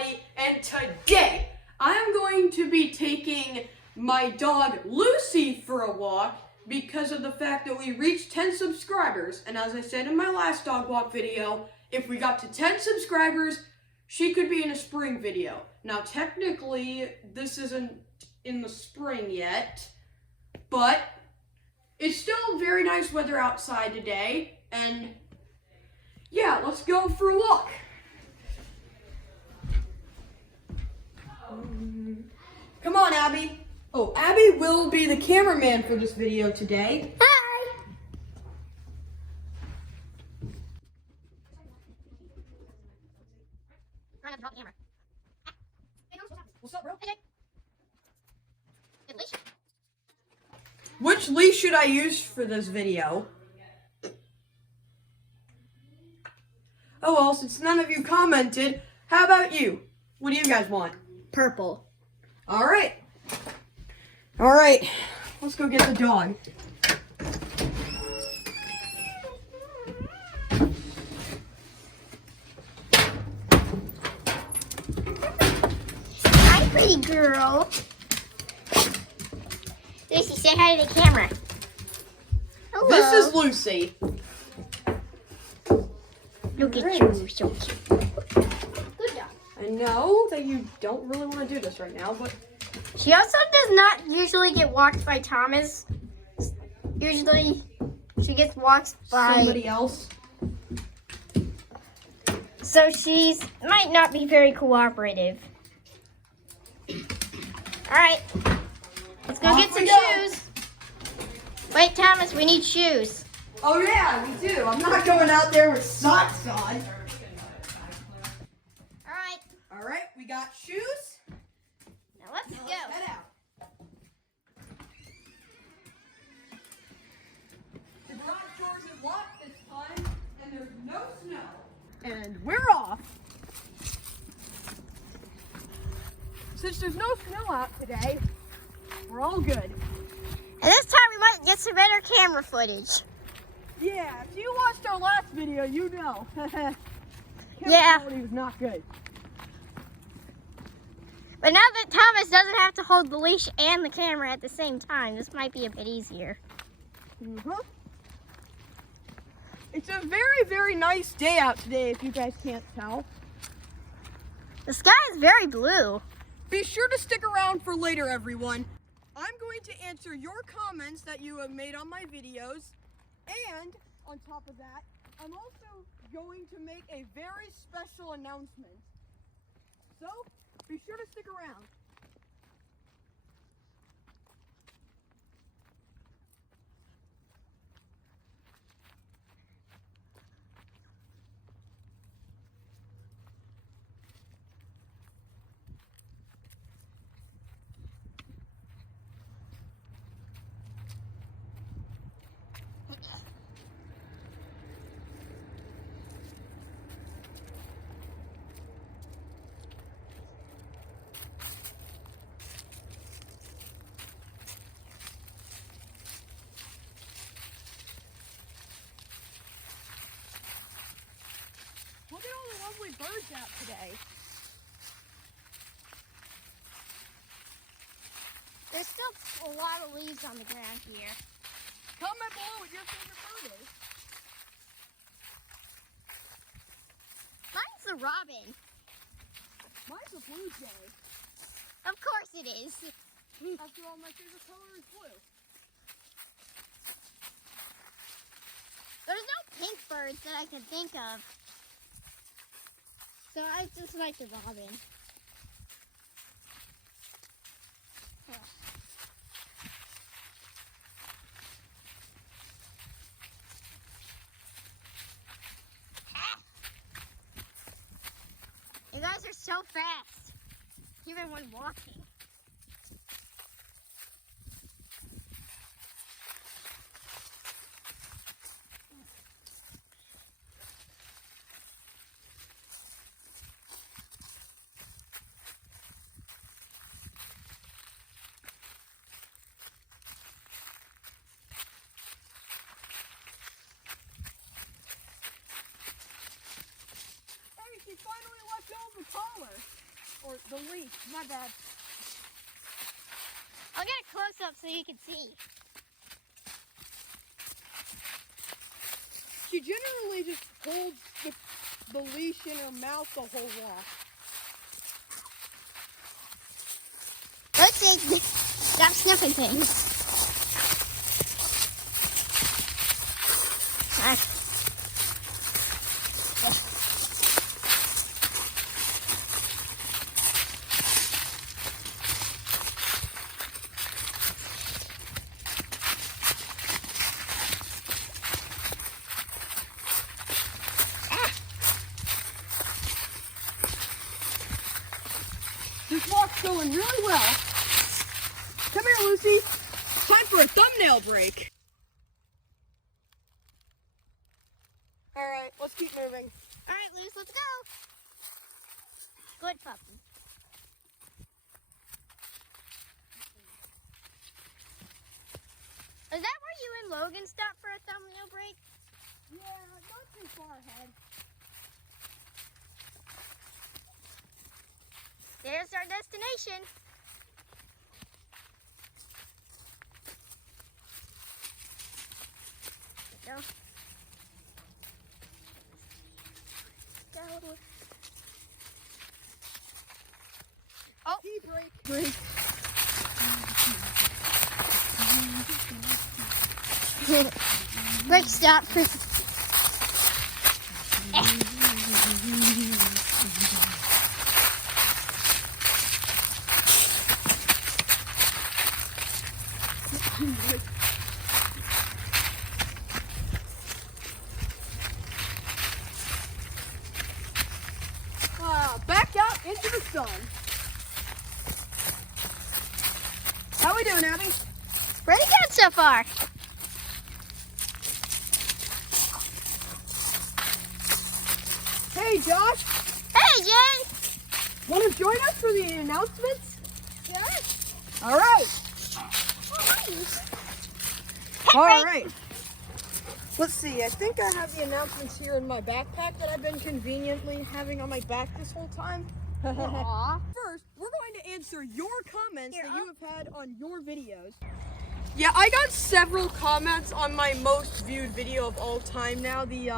everybody, and today I'm going to be taking my dog Lucy for a walk because of the fact that we reached 10 subscribers. And as I said in my last dog walk video, if we got to 10 subscribers, she could be in a spring video. Now technically, this isn't in the spring yet, but it's still very nice weather outside today, and yeah, let's go for a walk. Come on, Abby. Oh, Abby will be the cameraman for this video today. Hi. What's up, bro? Which leash should I use for this video? Oh well, since none of you commented, how about you? What do you guys want? Purple. Alright. Alright, let's go get the dog. Hi, pretty girl. Lucy, say hi to the camera. Hello. This is Lucy. Look at Great. you, so cute. Good dog. I know that you don't really want to do this right now, but She also does not usually get walked by Thomas. Usually, she gets walked by somebody else. So she's might not be very cooperative. All right, let's go get some shoes. Wait, Thomas, we need shoes. Oh yeah, we do. I'm not going out there with socks on. All right, Alright, we got shoes. now let's Now go. let's head out. The garage doors is locked this time, and there's no snow. And we're off. Since there's no snow out today, we're all good. And this time we might get some better camera footage. Yeah, if you watched our last video, you know. Camera Yeah. quality was not good. But now that Thomas doesn't have to hold the leash and the camera at the same time, this might be a bit easier. It's a very, very nice day out today, if you guys can't tell. The sky is very blue. Be sure to stick around for later, everyone. I'm going to answer your comments that you have made on my videos. And on top of that, I'm also going to make a very special announcement. So, be sure to stick around. Look at all the lovely birds out today. There's still a lot of leaves on the ground here. Comment below what your favorite bird is. Mine's the robin. Mine's a blue jay. Of course it is. After all, my favorite color is blue. There's no pink birds that I can think of. So I just like the robin. You guys are so fast, even when walking. She finally let go of the collar. Or the leash, my bad. I'll get a close up so you can see. She generally just holds the leash in her mouth the whole walk. Let's see. Stop sniffing things. This walk's going really well. Come here, Lucy. Time for a thumbnail break. All right, let's keep moving. All right, Luce, let's go. Good puppy. Is that where you and Logan stopped for a thumbnail break? Yeah, not too far ahead. There's our destination. Go. Go. Oh, Break. Break stop. Back out into the sun. How we doing, Abby? Pretty good so far. Hey, Josh. Hey, Jay. Want to join us for the announcements? Sure. All right. All right. Let's see. I think I have the announcements here in my backpack that I've been conveniently having on my back this whole time. Aw. First, we're going to answer your comments Here, that you have had on your videos. Yeah, I got several comments on my most viewed video of all time now, the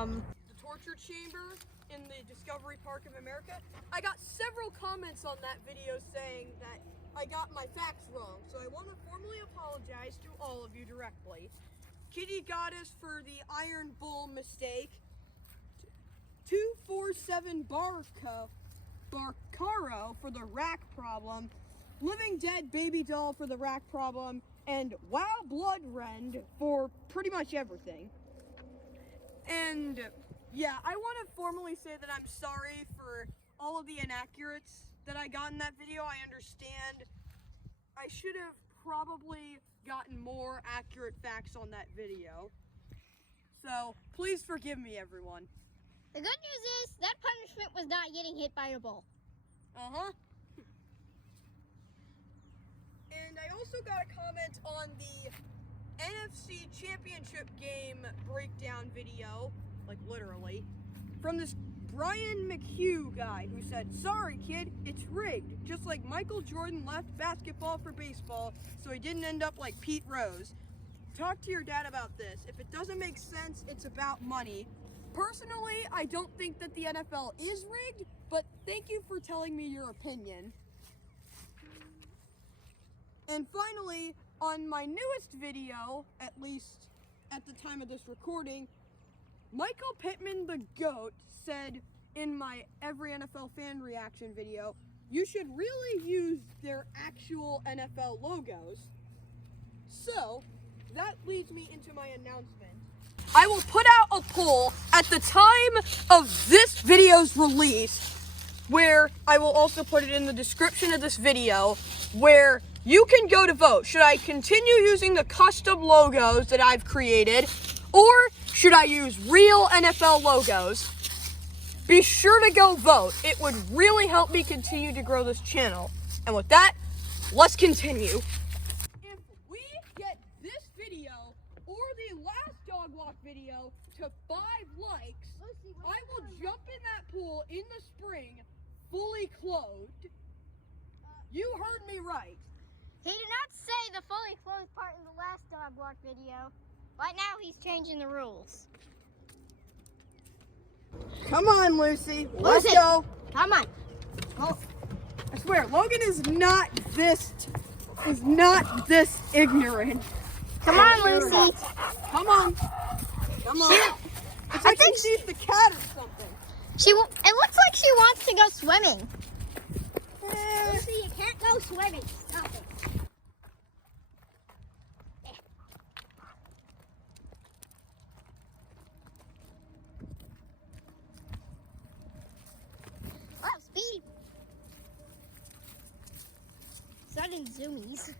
torture chamber in the Discovery Park of America. I got several comments on that video saying that I got my facts wrong, so I want to formally apologize to all of you directly. Kitty Goddess for the Iron Bull mistake. 247 Barcaro for the rack problem. Living Dead Baby Doll for the rack problem. And Wow Blood Rend for pretty much everything. And yeah, I want to formally say that I'm sorry for all of the inaccurates that I got in that video. I understand I should have probably gotten more accurate facts on that video. So please forgive me, everyone. The good news is that punishment was not getting hit by a bull. Uh-huh. And I also got a comment on the NFC Championship game breakdown video, like literally, from this Brian McHugh guy who said, "Sorry kid, it's rigged. Just like Michael Jordan left basketball for baseball, so he didn't end up like Pete Rose. Talk to your dad about this. If it doesn't make sense, it's about money. Personally, I don't think that the NFL is rigged, but thank you for telling me your opinion." And finally, on my newest video, at least at the time of this recording, Michael Pittman the GOAT said in my Every NFL Fan Reaction video, you should really use their actual NFL logos. So, that leads me into my announcement. I will put out a poll at the time of this video's release, where I will also put it in the description of this video, where you can go to vote. Should I continue using the custom logos that I've created, or should I use real NFL logos? Be sure to go vote. It would really help me continue to grow this channel. And with that, let's continue. If we get this video or the last dog walk video to 5 likes, I will jump in that pool in the spring fully clothed. You heard me right. He did not say the fully clothed part in the last dog walk video. Right now he's changing the rules. Come on, Lucy. Let's Lucy. go. Come on. Oh, I swear, Logan is not this ignorant. Come on, Lucy. Come on. Come on. It's like she sees the cat or something. It looks like she wants to go swimming. Lucy, you can't go swimming. Stop it. Wow, speed. Sudden zoomies.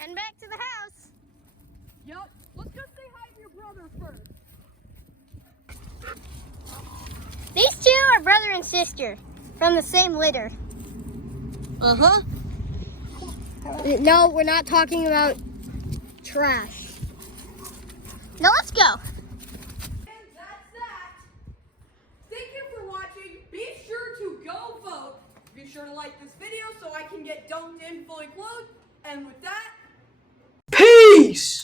And back to the house. Yup. Let's go say hi to your brother first. These two are brother and sister from the same litter. Uh-huh. No, we're not talking about trash. Now let's go. And that's that. Thank you for watching. Be sure to go vote. Be sure to like this video so I can get dunked in fully clothed. And with that, Peace!